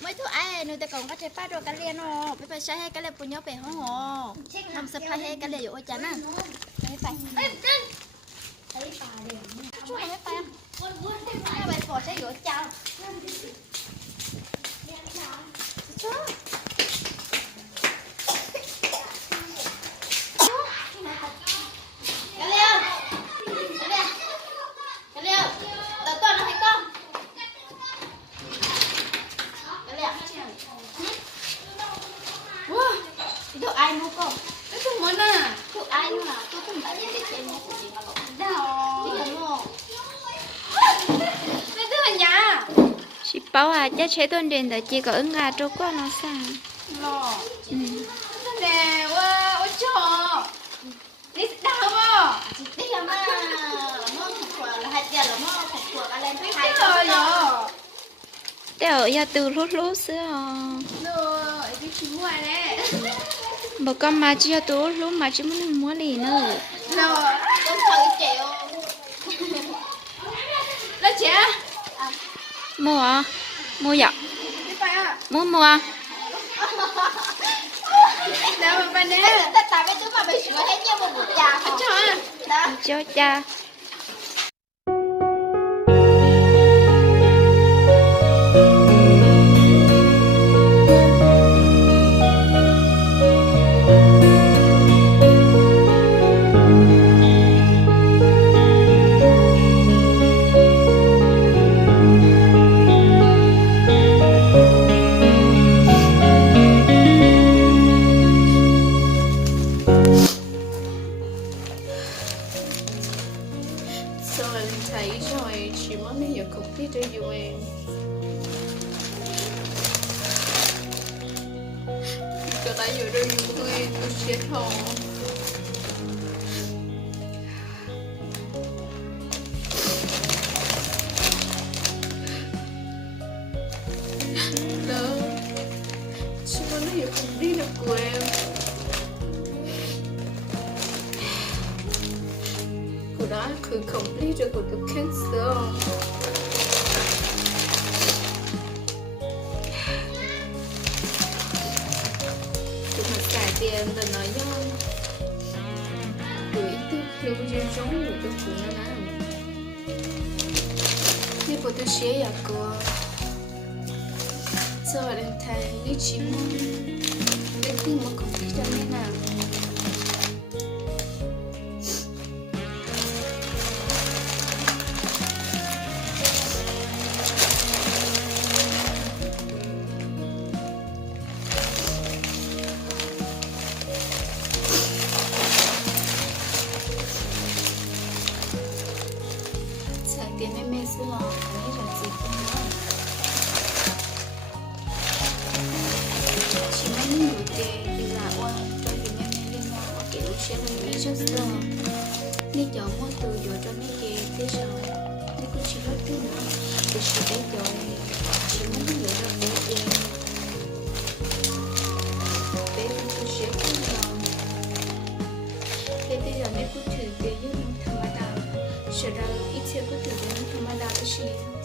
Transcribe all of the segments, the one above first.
mấy thứ ai người ta còn có trái phát rồi cái liền nó phải sai hay cái liền phụ nhau phải hó hò làm sập hay cái liền ôi chán à cái phải thấy bà đều chú hay phải à bài phò sẽ gỡ chào chú cái liền cái liền đợt tuần nó thấy con thuộc ai mua con? Cái thùng món à? Thuộc ai mà tôi không đã nhận được tiền mua của chị mà bảo đâu? Chị mua. Cái thứ là nhà. Chị bảo à, chắc chế tuần đến để chị có ứng à trâu quá nó sao? Lò. Cái nè, wow, ôi trời. Đi đau không? Chị biết là mà mua thuộc của là hai tiền là mua thuộc của anh lên Biết hai rồi rồi. Để ở nhà từ lúc xưa Rồi, đi chú mua nè. một con mà chưa tú lúc mà chỉ muốn mua lì nữa. Rồi, tôi sợ chịu. đó chị á. Mua à? Mua dọc. Đi phải à? Mua. Đâu mà bạn Cái nè. là tất cả cái thứ mà bị sửa hết như một buổi trà không? Trời ơi. Đó. Cho cha. Sao anh thấy rồi, chị muốn bây giờ computer yêu em. Tôi đãอยู่ด้วยอยู่ด้วยตัวเชียร์ทองแล้วฉันว่าไม่อยู่คนดีนะกูเองกูได้คือ complete กูต้อง cancel tụi mình xài tiền và nói nhau gửi tư phiếu riêng giống của tôi phụ nó nào như của tôi xế à cô sau ở đây thầy lý trí môn để tìm một công ty cho nên nào tiền em mê xưa nghĩ là gì cũng nói chỉ mấy người tiền thì là qua cho thì em mê lên nhau kiểu sẽ là nghĩ cho xưa nếu chọn mua từ rồi cho mấy chị thế rồi nếu cũng chỉ rất thứ nữa thì chỉ để rồi chỉ muốn người ra bố tiền bé tôi sẽ không rồi thế bây giờ nếu cũng thử tiền với mình thầm đào sẽ ra ít sẽ có thể đến thầm đào cái gì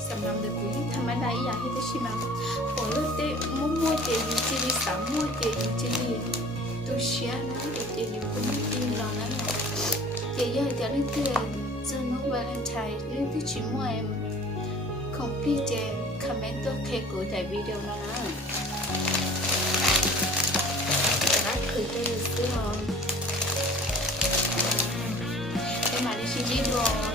sắm làm được quý thầm đào ý là hết cái gì mà hồi lúc đấy muốn mua tiền gì chỉ đi sắm mua tiền gì chỉ đi tôi sẽ nói được tiền gì cũng tiền rồi đó chị giờ cho đến tiền cho nó Valentine đến cái chuyện mua em complete comment ok của tại video nó đó đã khởi tay được chưa em mà đi xin đi rồi